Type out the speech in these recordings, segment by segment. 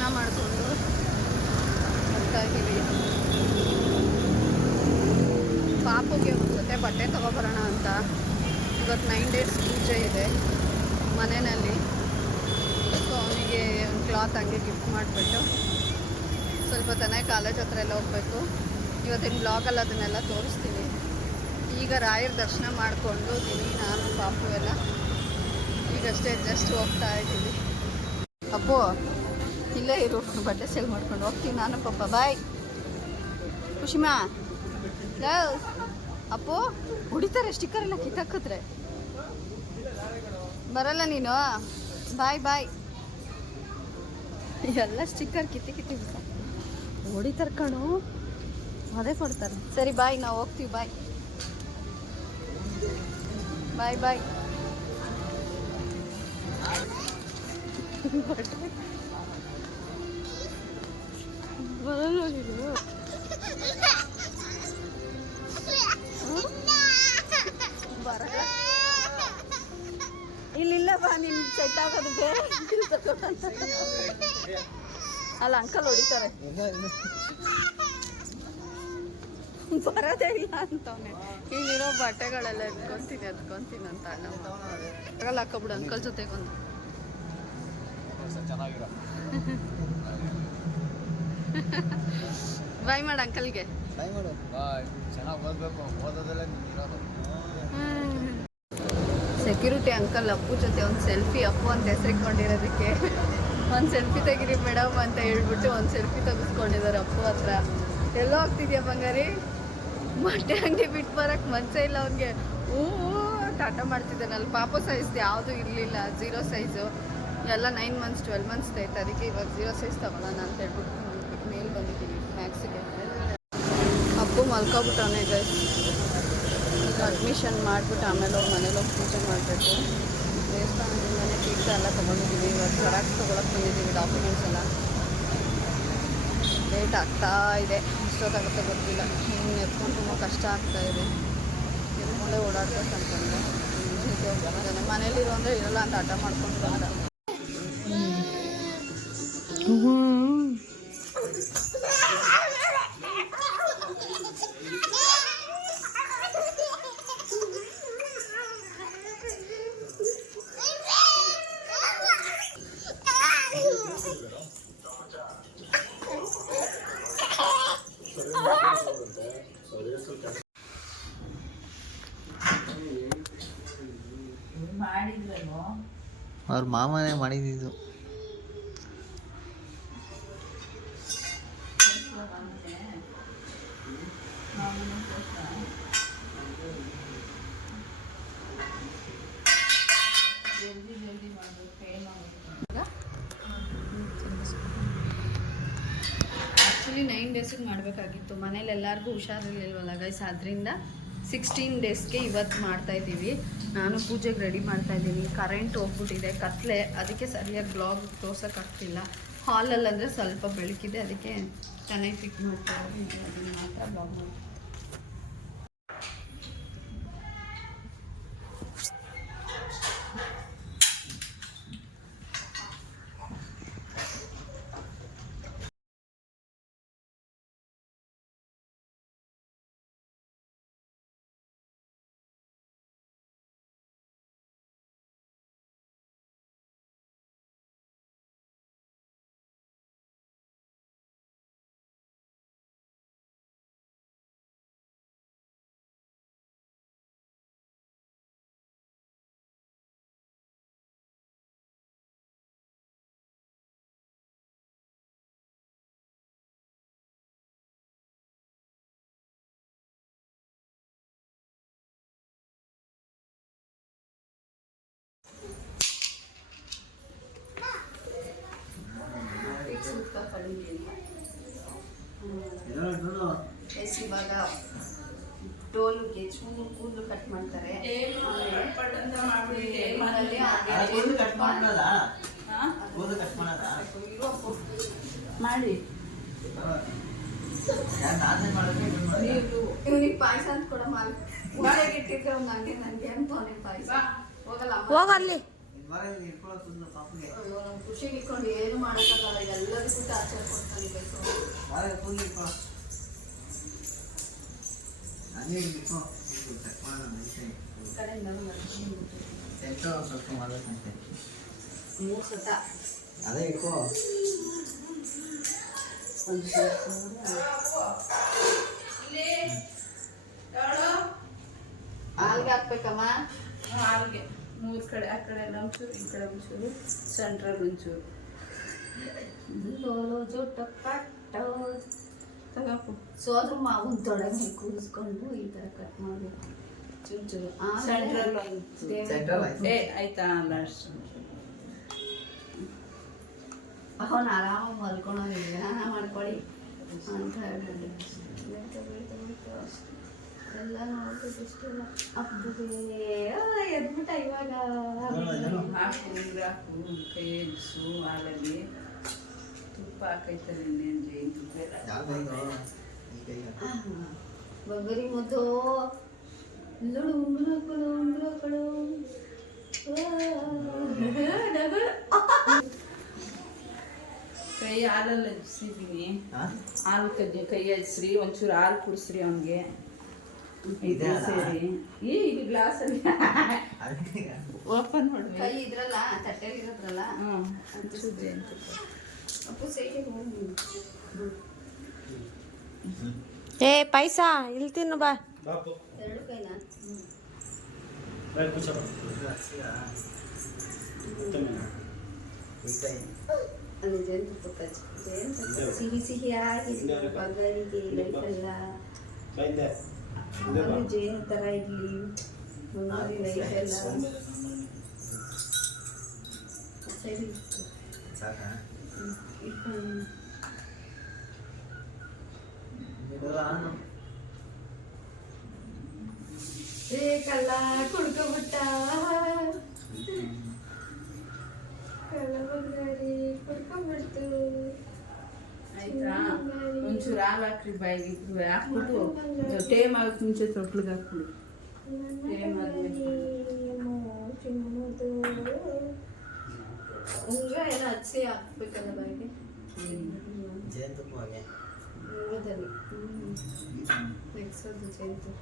ದರ್ಶನ ಮಾಡಿಕೊಂಡು ಬರ್ತಾ ಇದ್ದೀವಿ. ಪಾಪುಗೆ ಒಂದು ಜೊತೆ ಬಟ್ಟೆ ತೊಗೊಬರೋಣ ಅಂತ. ಇವತ್ತು 9 days ಪೂಜೆ ಇದೆ ಮನೆಯಲ್ಲಿ. ಸೊ ಅವನಿಗೆ ಒಂದು ಕ್ಲಾತ್ ಹಂಗೆ ಗಿಫ್ಟ್ ಮಾಡಿಬಿಟ್ಟು ಸ್ವಲ್ಪ ತನಕ ಕಾಲೇಜ್ ಹತ್ರ ಎಲ್ಲ ಹೋಗಬೇಕು. ಇವತ್ತಿನ ಬ್ಲಾಗಲ್ಲಿ ಅದನ್ನೆಲ್ಲ ತೋರಿಸ್ತೀನಿ. ಈಗ ರಾಯರ ದರ್ಶನ ಮಾಡಿಕೊಂಡು ದಿನಿ ನಾನು ಪಾಪು ಎಲ್ಲ ಈಗಷ್ಟೇ ಜಸ್ಟ್ ಹೋಗ್ತಾ ಇದ್ದೀವಿ. ಅಪ್ಪು ಇಲ್ಲೇ ಇರು, ಬಟ್ಟೆ ಸೇಲ್ ಮಾಡ್ಕೊಂಡು ಹೋಗ್ತೀವಿ ನಾನು ಪಾಪ. ಬಾಯ್ ಖುಷಿಮಾ. ಲವ್ ಅಪ್ಪು ಹೊಡಿತಾರೆ ಸ್ಟಿಕ್ಕರ್ ಎಲ್ಲ ಕಿತ್ತಾಕಿದ್ರೆ. ಬರಲ್ಲ ನೀನು. ಬಾಯ್ ಬಾಯ್. ಎಲ್ಲ ಸ್ಟಿಕ್ಕರ್ ಕಿತ್ತಿ ಹೊಡಿತಾರೆ ಕಣು, ಅದೇ ಕೊಡ್ತಾರೆ. ಸರಿ ಬಾಯ್, ನಾವು ಹೋಗ್ತೀವಿ. ಬಾಯ್ ಬಾಯ್ ಬಾಯ್. ಬರಲ್ಲ ನೀನು. ಬರಲ್ಲ ಇಲ್ಲಿಲ್ಲ ಬಾ, ನಿನ್ ಸೆಟ್ ಆಗೋದು ಬೇರೆ ಅಲ್ಲ. ಅಂಕಲ್ ಹೊಡಿತಾರೆ, ಬರೋದೇ ಇಲ್ಲ ಅಂತವನೇ. ಇಲ್ಲಿರೋ ಬಟ್ಟೆಗಳೆಲ್ಲ ಎತ್ಕೊಂತೀನಿ ಅಂತ ಅಣ್ಣ ಆಗಲ್ಲ. ಹಾಕೋಬಿಡು ಅಂಕಲ್ ಜೊತೆಗೊಂದು. ಬಾಯ್ ಮಾಡು ಅಂಕಲ್ಗೆ. ಸೆಕ್ಯೂರಿಟಿ ಅಂಕಲ್ ಅಪ್ಪು ಜೊತೆ ಒಂದು ಸೆಲ್ಫಿ, ಅಪ್ಪು ಅಂತ ಹೆಸರಿಕೊಂಡಿರೋದಕ್ಕೆ ಒಂದು ಸೆಲ್ಫಿ ತೆಗಿರಿ ಮೇಡಮ್ ಅಂತ ಹೇಳ್ಬಿಟ್ಟು ಒಂದು ಸೆಲ್ಫಿ ತೆಗೆಸ್ಕೊಂಡಿದ್ದಾರೆ ಅಪ್ಪು ಹತ್ರ. ಎಲ್ಲೋ ಹೋಗ್ತಿದ್ಯಾ ಬಂಗಾರಿ? ಬಟ್ಟೆ ಅಂಗಡಿ ಬಿಟ್ಟು ಬರೋಕ್ಕೆ ಮನಸ್ಸೇ ಇಲ್ಲ ಅವ್ನಿಗೆ. ಟಾಟಾ ಮಾಡ್ತಿದ್ದಾನಲ್ಲಿ. ಪಾಪು ಸೈಜ್ ಯಾವುದೂ ಇರಲಿಲ್ಲ, 0 ಸೈಜು ಎಲ್ಲ 9 months 12 months ಐತೆ. ಅದಕ್ಕೆ ಇವಾಗ 0 ಸೈಜ್ ತಗೊಳ್ಳೋಣ ಅಂತ ಹೇಳ್ಬಿಟ್ಟು ಮೇಲೆ ಬಂದಿದ್ದೀವಿ ಮ್ಯಾಕ್ಸಿಗೆ. ಅಪ್ಪು ಮಲ್ಕೊಬಿಟ್ಟವನೇ ಗೈಸ್. ಅಡ್ಮಿಷನ್ ಮಾಡಿಬಿಟ್ಟು ಆಮೇಲೆ ಹೋಗಿ ಮನೇಲಿ ಹೋಗಿ ಪೂಜೆ ಮಾಡಬೇಕು. ದೇವಸ್ಥಾನದಿಂದನೇ ತೀರ್ಥ ಎಲ್ಲ ತೊಗೊಂಡಿದ್ದೀವಿ. ಇವಾಗ ಜೆರಾಕ್ಸ್ ತೊಗೊಳಕ್ಕೆ ಬಂದಿದ್ದೀವಿ ಡಾಕ್ಯುಮೆಂಟ್ಸ್ ಎಲ್ಲ. ಲೇಟ್ ಆಗ್ತಾ ಇದೆ, ಎಷ್ಟೊತ್ತಾಗುತ್ತೆ ಗೊತ್ತಿಲ್ಲ. ಇನ್ನು ಎತ್ಕೊಂಡು ತುಂಬ ಕಷ್ಟ ಆಗ್ತಾ ಇದೆ. ಎತ್ಕೊಂಡೇ ಓಡಾಡ್ಬೇಕು ಅಂತಂದರೆ ಹೋಗ್ತಾನೆ. ಮನೇಲಿರೋ ಅಂದರೆ ಇರಲ್ಲ ಅಂತ ಆಟ ಮಾಡ್ಕೊಂಡು ಬಂದ. ಅವ್ರ ಮಾಮನೇ ಮಾಡಿದ್ದು. ಆ್ಯಕ್ಚುಲಿ 9 days ಮಾಡಬೇಕಾಗಿತ್ತು. ಮನೇಲಿ ಎಲ್ಲರಿಗೂ ಹುಷಾರಿರ್ಲಿಲ್ವಲ್ಲ ಗೈಸ್, ಅದರಿಂದ 16 daysಗೆ ಇವತ್ತು ಮಾಡ್ತಾಯಿದ್ದೀವಿ. ನಾನು ಪೂಜೆಗೆ ರೆಡಿ ಮಾಡ್ತಾಯಿದ್ದೀನಿ. ಕರೆಂಟ್ ಹೋಗ್ಬಿಟ್ಟಿದೆ, ಕತ್ಲೆ, ಅದಕ್ಕೆ ಸರಿಯಾಗಿ ಬ್ಲಾಗ್ ತೋರ್ಸೋಕ್ಕಾಗ್ತಿಲ್ಲ. ಹಾಲಲ್ಲಂದರೆ ಸ್ವಲ್ಪ ಬೆಳಕಿದೆ, ಅದಕ್ಕೆ ಚೆನ್ನಾಗಿ ಪಿಕ್ ಮಾಡ್ತಾರೆ. ಅದನ್ನು ಮಾತ್ರ ಬ್ಲಾಗ್ ಮಾಡಿ. ಇವಾಗ ಟೋಲ್ಗೆ ಕೂದಲು ಕಟ್ ಮಾಡ್ತಾರೆ. ಮಾಡಿ ಇವನಿಗೆ ಪಾಯಸ ಅಂತ ಕೊಡ ಮಾಡಿ ಇಟ್ಟಿದ್ರೆ ನನಗೆ ಅನ್ಕೋನೆ ಪಾಯಸ ಹೋಗಲ್ಲ. ಹೋಗಲ್ಲಿ ಅಯ್ಯೋ ನಮ್ಮ ಖುಷಿಗೆ ಇಟ್ಕೊಂಡು ಏನು ಮಾಡೋಕ್ಕಾಗಲ್ಲ, ಎಲ್ಲದಕ್ಕೂ ಟಾರ್ಚರ್ ಕೊಡ್ತಾನೆ ಬೇಕು. ಈ ಕಡೆಯಿಂದ ಮೂರು ಸತ ಅದೇ ಇಟ್ಕೋ. ಹಾಲ್ಗೆ ಹಾಕ್ಬೇಕಮ್ಮ. ಹಾಲ್ಗೆ 3 ಕಡೆ, ಆ ಕಡೆ ಎಲ್ಲ ಒಂಚೂರು, ಈ ಕಡೆ ಒಂಚೂರು, ಸೆಂಟ್ರಲ್ಲಿ ಒಂಚೂರು ತಗೋಕು. ಸೋದ್ರ ಮಾವನ್ ತೊಡಗಿ ಕೂರಿಸ್ಕೊಂಡು ಈ ಥರ ಕಟ್ ಮಾಡಬೇಕು ಚೂರು ಚೂರು. ಸೆಂಟ್ರಲ್ ಆಯ್ತಾ ಅಲ್ಲ ಅಷ್ಟು ಅವನು ಆರಾಮಾಗಿ ಮಲ್ಕೊಳೋದು, ಸ್ನಾನ ಮಾಡ್ಕೊಳ್ಳಿ ಅಂತ ಹೇಳ್ಬಿಟ್ಟು ಎಲ್ಲ ನೋಡ್ಬಿಟ್ಟು ಇಷ್ಟೆಲ್ಲ ಹಬ್ಬದೇ ಎದ್ಬಿಟ್ಟ ಇವಾಗ. ಹಾಕು, ನೀರು ಹಾಕು, ಕೈ ಎಡ್ಸು, ಹಾಲಲ್ಲಿ ತುಪ್ಪ ಹಾಕೈತಲ್ಲ, ಇನ್ನೇನು ಜೈನ್ ತುಪ್ಪ ಬಬ್ಬರಿ ಮುದ್ದು ಲುಡು ಉಂಗುರಗಳು ಉಂಗುರಗಳು ಕೈ ಹಾಲಲ್ಲಿ ಹಚ್ಚಿದ್ದೀನಿ. ಹಾಲು ಕೈ ಹಚ್ಚ್ರಿ, ಒಂಚೂರು ಹಾಲು ಕುಡಿಸ್ರಿ ಅವನಿಗೆ. ಇದೆ ಸೇರಿ ಇದು ಗ್ಲಾಸಲ್ಲಿ ಓಪನ್ ಮಾಡ್ಬೇಕು. ಕೈ ಇದ್ರಲ್ಲ ತಟ್ಟೆಲಿ ಇರೋದ್ರಲ್ಲ. ಅಪ್ಪು ಸೈಡಿಗೆ ಹೋಗಿ ಏ ಪೈಸಾ ಇಲ್ಲಿ ತಿನ್ನು ಬಾ. ಎರಡು ಕೈನಾ? ಅದು ಜೇನುತುಪ್ಪ ಸಿಹಿ ಸಿಹಿಯಾಗಿ ಬಗರಿಗೆ ಲೈಫೆಲ್ಲ ಜೇನು ಥರ ಇರಲಿ ಮುಂಗಾರಿ ಲೈಫೆಲ್ಲ ಸರಿ ಇಟ್ಕೊಂಡು ಕಲ್ಲ ಕುಡ್ಕೊಬಿಟ್ಟ, ಕಲ್ಲ ಬಂಗಾರಿ ಕುಡ್ಕೊಂಡ್ಬಿಡ್ತು. ಆಯ್ತಾ? ಒಂಚೂರು ಹಾಲು ಹಾಕ್ರಿ ಬಾಯಿಗೆ, ಹಾಕ್ಬಿಟ್ಟು ಟೇಮ್ ಆಗಕ್ಕೆ ಮುಂಚೆ ತೊಟ್ಲಿಗೆ ಹಾಕ್ಬಿಡಿ. ಟೇಮ್ ಆದ್ಮೇಲೆ ಉಂಗ್ರ ಎಲ್ಲ ಹಚ್ಚಿ ಹಾಕ್ಬೇಕಲ್ಲ ಬಾಯಿಗೆ. ಜೇನುತುಪ್ಪಗೆ ಉಂಗ್ರದಲ್ಲಿ ನೆಕ್ಸ್ಟ್ ಜೇನುತುಪ್ಪ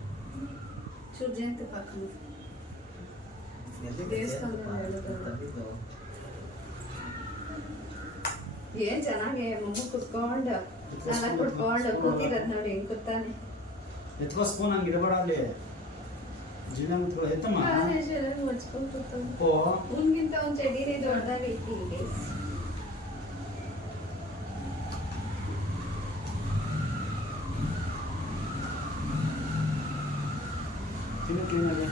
ಚೂರು ಜೇನುತುಪ್ಪ ಹಾಕೊಂಡು ಏನ್ ಚೆನ್ನಾಗಿ ಮಗು ಕುತ್ಕೊಂಡು ನಾಲ್ಕು ಕುತ್ಕೊಂಡು ಕೂತಿರೋದು ನೋಡಿ ಹೆಂಗ್ ಕೂತಾನೆ. ಎತ್ಕೋ ಸ್ಪೂನ್ ಹಂಗೆ ಇಡಬೇಡ ಅಲ್ಲಿ ಜೀವನ ಮುತ್ಕೊಳ್ಳೋ ಎತ್ತಮ್ಮ. ಮುಚ್ಕೊಂಡು ಕೂತಾನೆ. ಓ ಉನ್ಗಿಂತ ಒಂದ್ ಚಡಿನೇ ದೊಡ್ಡದಾಗೈತಿ ಇಲ್ಲಿ. ತಿನ್ನು ಕ್ಲೀನಾಗಿ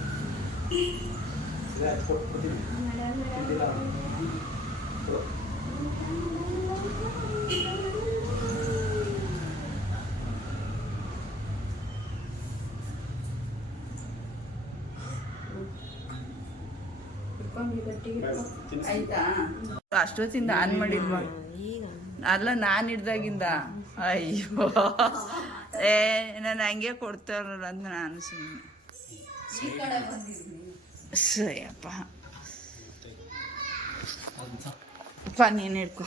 ಇಲ್ಲ ಕೊಟ್ಬಿಡ್ತೀನಿ. ತಿಂದಿಲ್ಲ ಕೊಡು. ಆಯ್ತಾ? ಅಷ್ಟೊತ್ತಿಂದ ಆನ್ ಮಾಡಿಲ್ವಾ? ಅಲ್ಲ, ನಾನು ಹಿಡ್ದಾಗಿಂದ. ಅಯ್ಯೋ ಏ ನಾನು ಹಂಗೆ ಕೊಡ್ತಾರಲ್ಲ ಅಂತ ನಾನು ಸುಮ್ಮನೆ ಸರಿಯಪ್ಪ. ನೀನು ಹಿಡ್ಕೊ.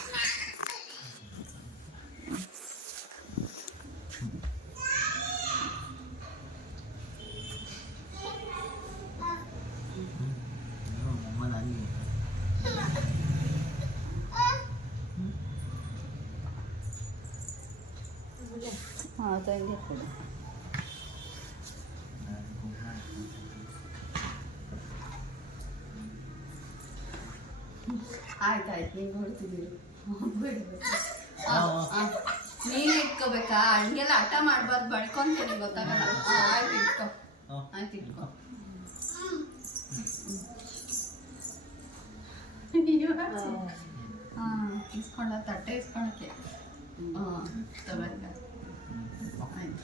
ಹಾಂ ತಂಗೆ ಕೊಡು. ಆಯ್ತಾಯ್ತು, ನೀವು ನೋಡ್ತಿದ್ದೀರಿ. ನೀನು ಇಟ್ಕೋಬೇಕಾ? ಹಂಗೆಲ್ಲ ಹಠ ಮಾಡ್ಬಾರ್ದು, ಬಡ್ಕೊಂತೀನಿ ಗೊತ್ತಾಗಲ್ಲ. ಆಯ್ತು ಇಟ್ಕೋ, ಆಯ್ತು ಇಟ್ಕೋ. ಹಾಂ ಇಸ್ಕೊಂಡ ತಟ್ಟೆ ಇಸ್ಕೊಳಕ್ಕೆ. ಹಾಂ ತಗೊಂಡ ಆಯ್ತು.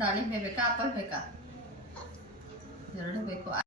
ದಾಳಿಂಬೆ ಬೇಕಾ ಆಪಲ್ ಬೇಕಾ? ಎರಡು ಬೇಕು.